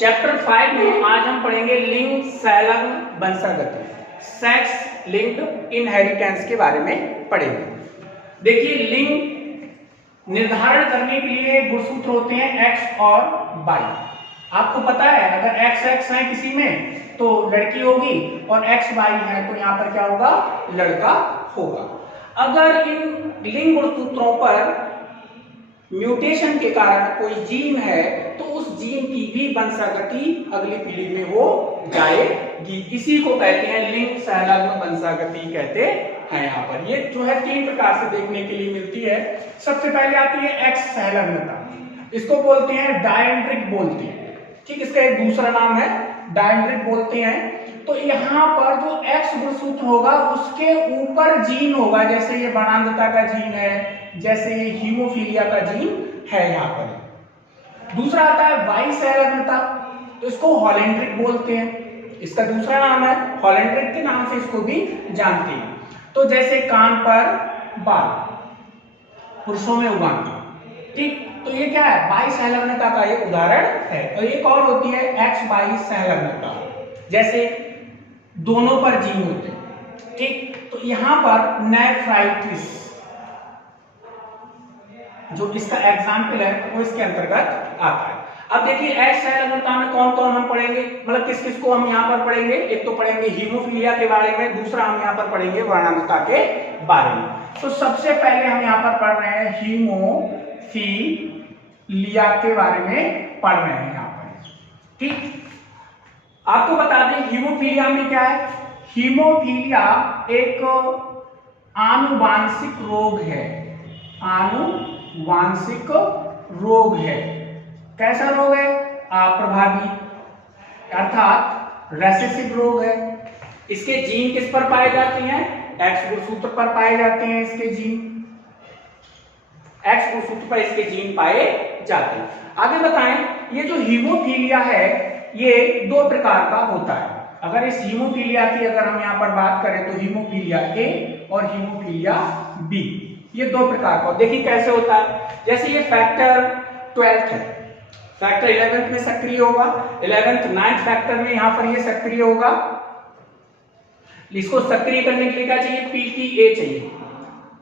Chapter 5 में आज हम पढ़ेंगे लिंग संलग्न वंशागति, सेक्स लिंक्ड इनहेरिटेंस के बारे में पढ़ेंगे। देखिए, लिंग निर्धारण करने के लिए गुणसूत्र होते हैं एक्स और वाई। आपको पता है अगर एक्स एक्स है किसी में तो लड़की होगी और एक्स वाई है तो यहाँ पर क्या होगा, लड़का होगा। अगर इन लिंग गुणसूत्रों पर म्यूटेशन के कारण कोई जीन है तो उस जीन की भी वंशागति अगली पीढ़ी में हो जाएगी। इसी को कहते हैं लिंग संलग्न वंशागति कहते हैं। यहाँ पर ये जो है 3 प्रकार से देखने के लिए मिलती है। सबसे पहले आती है एक्स संलग्नता, इसको बोलते हैं डायेंड्रिक बोलते हैं। ठीक, इसका एक दूसरा नाम है डायेंड्रिक बोलते हैं। तो यहाँ पर जो एक्स गुणसूत्र होगा उसके ऊपर जीन होगा, जैसे ये वर्णांधता का जीन है, जैसे ये हीमोफीलिया का जीन है यहाँ पर। दूसरा आता है वाई संलग्नता, तो इसको हॉलेंड्रिक बोलते हैं। इसका दूसरा नाम है हॉलेंड्रिक के नाम से इसको भी जानते हैं। तो जैसे कान पर बाल, पुरुषों में उगाना, ठीक, तो ये क्या है, वाई संलग्नता का एक उदाहरण है। और एक और होती है एक्स वाई संलग्नता, जैसे दोनों पर जीन होते हैं। ठीक, तो यहां पर नेफ्राइटिस जो इसका एग्जाम्पल है वो इसके अंतर्गत आता है। अब देखिए एक्स संलग्नता में कौन कौन हम पढ़ेंगे, मतलब किस किस को हम यहाँ पर पढ़ेंगे। एक तो पढ़ेंगे हीमोफीलिया के बारे में, दूसरा हम यहाँ पर पढ़ेंगे वर्णांधता के बारे में। तो सबसे पहले हम यहाँ पर पढ़ रहे हैं हीमोफीलिया के बारे में पढ़ रहे हैं यहाँ पर। ठीक, आपको बता दें हीमोफीलिया में क्या है। हीमोफीलिया एक आनुवांशिक रोग है, आनुवांशिक रोग है। कैसा रोग है, अप्रभावी अर्थात रेसेसिव रोग है। इसके जीन किस पर पाए जाते हैं, एक्स गुणसूत्र पर पाए जाते हैं। इसके जीन एक्स गुणसूत्र पर इसके जीन पाए जाते हैं। आगे बताएं, ये जो हीमोफीलिया है ये 2 प्रकार का होता है। अगर इस हीमोफीलिया की अगर हम यहाँ पर बात करें तो हीमोफीलिया ए और हीमोफीलिया बी, ये 2 प्रकार का। देखिए कैसे होता है, जैसे ये फैक्टर 12 है, फैक्टर 11th में सक्रिय होगा, 11th 9th फैक्टर में यहाँ पर ये सक्रिय होगा। इसको सक्रिय करने के लिए क्या चाहिए, PTA चाहिए।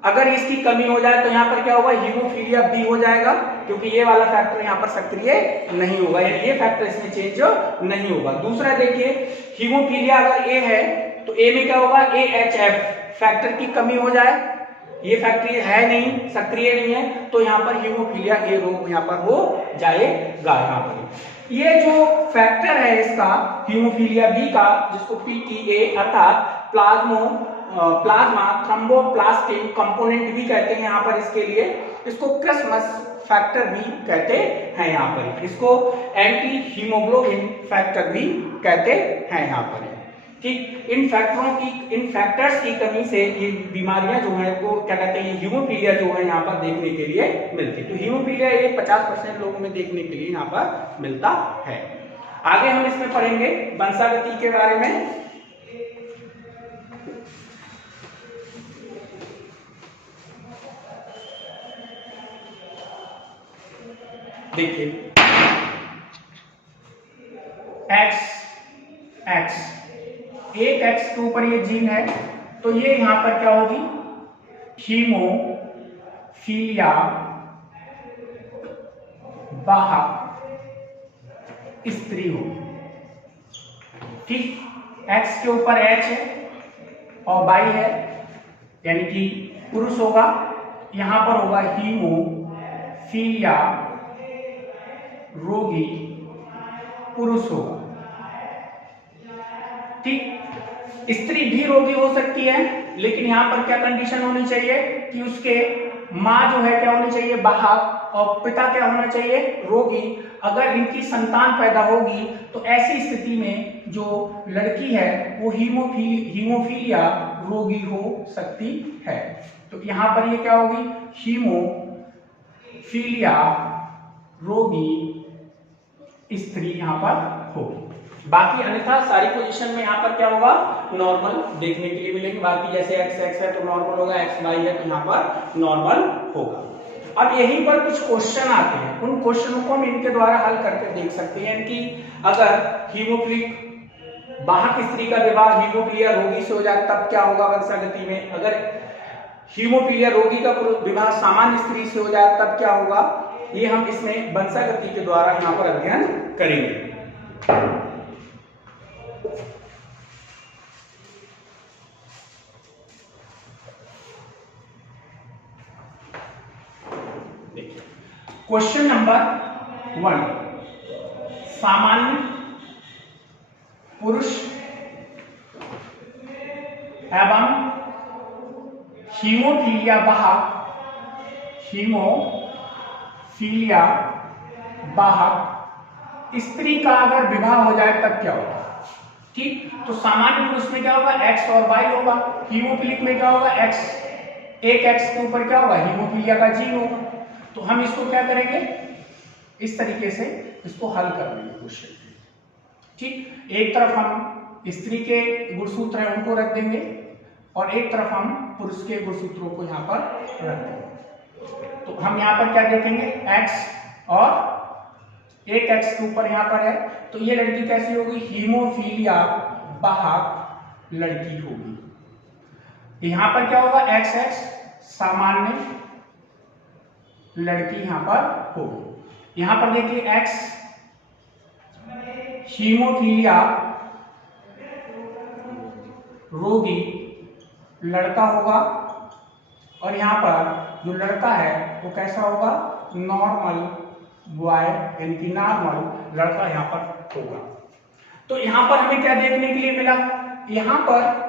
अगर इसकी कमी हो जाए तो यहाँ पर क्या होगा, हीमोफीलिया बी हो जाएगा, क्योंकि ये वाला फैक्टर यहाँ पर सक्रिय नहीं होगा, ये फैक्टर इसमें चेंज नहीं होगा। दूसरा देखिए, हीमोफीलिया अगर ए है तो ए में क्या होगा, AHF फैक्टर की कमी हो जाए, ये फैक्टर है नहीं, सक्रिय नहीं है, तो यहाँ पर हीमोफीलिया ए रोग यहाँ पर हो जाएगा। यहाँ पर ये जो फैक्टर है इसका हीमोफीलिया बी का, जिसको PTA अर्थात प्लाज्मा थ्रोम्बोप्लास्टिन कंपोनेंट भी कहते हैं यहाँ पर इसके लिए, इसको क्रिसमस फैक्टर भी कहते हैं यहाँ पर, इसको एंटी हीमोग्लोबिन फैक्टर भी कहते हैं यहाँ पर। ठीक, इन फैक्टर्स की कमी से ये बीमारियां जो है वो क्या कहते हैं, हीमोफीलिया जो है यहाँ पर देखने के लिए मिलती है। तो हीमोफीलिया ये 50% लोगों में देखने के लिए यहाँ पर मिलता है। आगे हम इसमें पढ़ेंगे वंशागति के बारे में। देखिए एक्स एक एक्स के ऊपर ये जीन है, तो ये यहां पर क्या होगी, हीमोफीलिया वाहक स्त्री होगी। ठीक, एक्स के ऊपर एच है और वाई है, यानी कि पुरुष होगा, यहां पर होगा हीमोफीलिया रोगी पुरुष होगा। ठीक, स्त्री भी रोगी हो सकती है, लेकिन यहां पर क्या कंडीशन होनी चाहिए कि उसके मां जो है क्या होनी चाहिए, वाहक, और पिता क्या होना चाहिए, रोगी। अगर इनकी संतान पैदा होगी तो ऐसी स्थिति में जो लड़की है वो हीमोफीलिया रोगी हो सकती है। तो यहां पर ये क्या होगी, हीमोफीलिया रोगी स्त्री यहां पर होगी। बाकी अन्यथा सारी पोजीशन में यहाँ पर क्या होगा, नॉर्मल देखने के लिए मिलेंगे। बाकी जैसे एक्स एक्स है तो नॉर्मल होगा, एक्स वाई है तो यहाँ पर नॉर्मल होगा। अब यहीं पर कुछ क्वेश्चन आते हैं, उन क्वेश्चनों को हम इनके द्वारा हल करके देख सकते हैं कि अगर हीमोफिलिक वाहक स्त्री का विवाह हीमोफीलिया रोगी से हो जाए तब क्या होगा वंशागति में, अगर हीमोफीलिया रोगी का विवाह सामान्य स्त्री से हो जाए तब क्या होगा, ये हम इसमें वंशागति के द्वारा यहाँ पर अध्ययन करेंगे। क्वेश्चन नंबर 1, सामान्य पुरुष एवं हीमोफीलिया वाहक स्त्री का अगर विवाह हो जाए तब क्या होगा। ठीक, तो सामान्य पुरुष में क्या होगा, एक्स और वाई होगा, हीमोफिलिक में क्या होगा, एक्स, एक एक्स के ऊपर क्या होगा, हीमोफीलिया का जी होगा। तो हम इसको क्या करेंगे, इस तरीके से इसको हल कर लेंगे क्वेश्चन। ठीक, एक तरफ हम स्त्री के गुणसूत्र हैं उनको रख देंगे और एक तरफ हम पुरुष के गुणसूत्रों को यहाँ पर रख देंगे। तो हम यहाँ पर क्या देखेंगे, x और एक x के ऊपर यहाँ पर है, तो ये लड़की कैसी होगी, हीमोफीलिया वाहक लड़की होगी। यहाँ पर क्या होगा, XX सामान्य लड़की यहाँ पर होगी। यहाँ पर देखिए X हीमोफीलिया रोगी लड़का होगा और यहाँ पर जो लड़का है वो कैसा होगा, नॉर्मल बॉय यानी कि नॉर्मल लड़का यहाँ पर होगा। तो यहाँ पर हमें क्या देखने के लिए मिला, यहाँ पर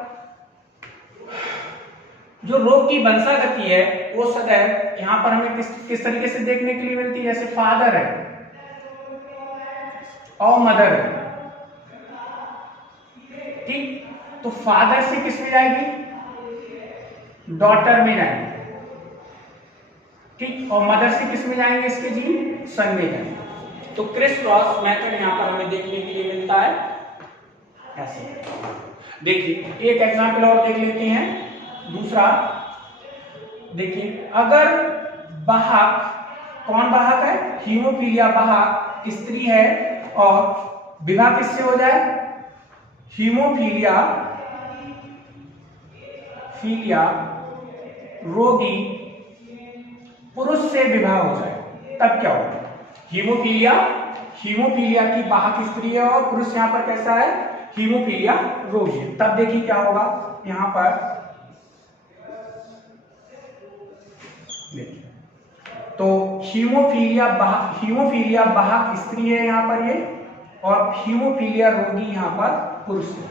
जो रोग की वंशागति है वो सदैव यहाँ पर हमें किस तरीके से देखने के लिए मिलती है, जैसे फादर है और मदर है। ठीक, तो फादर से किस में जाएगी, डॉटर में जाएंगे। ठीक, और मदर से किस में जाएंगे, इसके जीन सन में जाएंगे। तो क्रिस क्रॉस मेथड यहाँ पर हमें देखने के लिए मिलता है ऐसे। देखिए एक एग्जाम्पल और देख लेते हैं, दूसरा देखिए, अगर वाहक, कौन वाहक है, हीमोफीलिया वाहक स्त्री है और विवाह किससे हो जाए, हीमोफीलिया रोगी पुरुष से विवाह हो जाए तब क्या होगा। हीमोफीलिया की वाहक स्त्री है और पुरुष यहाँ पर कैसा है, हीमोफीलिया रोगी है, तब देखिए क्या होगा। यहाँ पर देखिए, तो हीमोफीलिया वाहक स्त्री है यहाँ पर ये, और हीमोफीलिया रोगी यहाँ पर पुरुष है।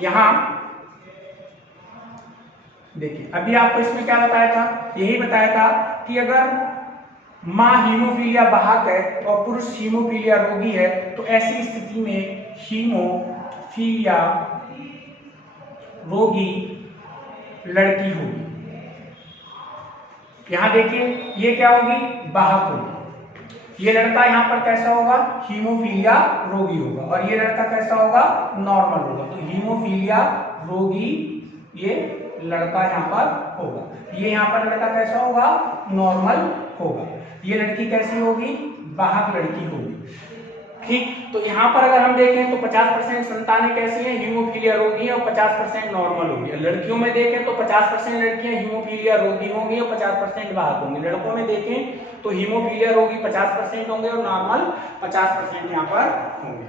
यहाँ देखिए अभी आपको इसमें क्या बताया था, यही बताया था कि अगर माँ हीमोफीलिया वाहक है और पुरुष हीमोफीलिया रोगी है तो ऐसी स्थिति में हीमोफीलिया रोगी लड़की होगी। यहां देखिए ये क्या होगी, वाहक होगी। ये लड़का यहाँ पर कैसा होगा, हीमोफीलिया रोगी होगा और ये लड़का कैसा होगा, नॉर्मल होगा। तो हीमोफीलिया रोगी ये लड़का यहाँ पर होगा, ये यहाँ पर लड़का कैसा होगा, नॉर्मल होगा। ये लड़की कैसी होगी, वाहक लड़की होगी। ठीक, तो यहाँ पर अगर हम देखें तो 50% संतानें कैसी हैं, हीमोफीलिया रोगी है और 50% नॉर्मल होगी। लड़कियों में देखें तो 50% लड़कियां हीमोफीलिया रोगी होंगी और 50% वाहक होंगी। लड़कों में देखें तो हीमोफीलिया रोगी 50% होंगे और नॉर्मल 50% यहाँ पर होंगे।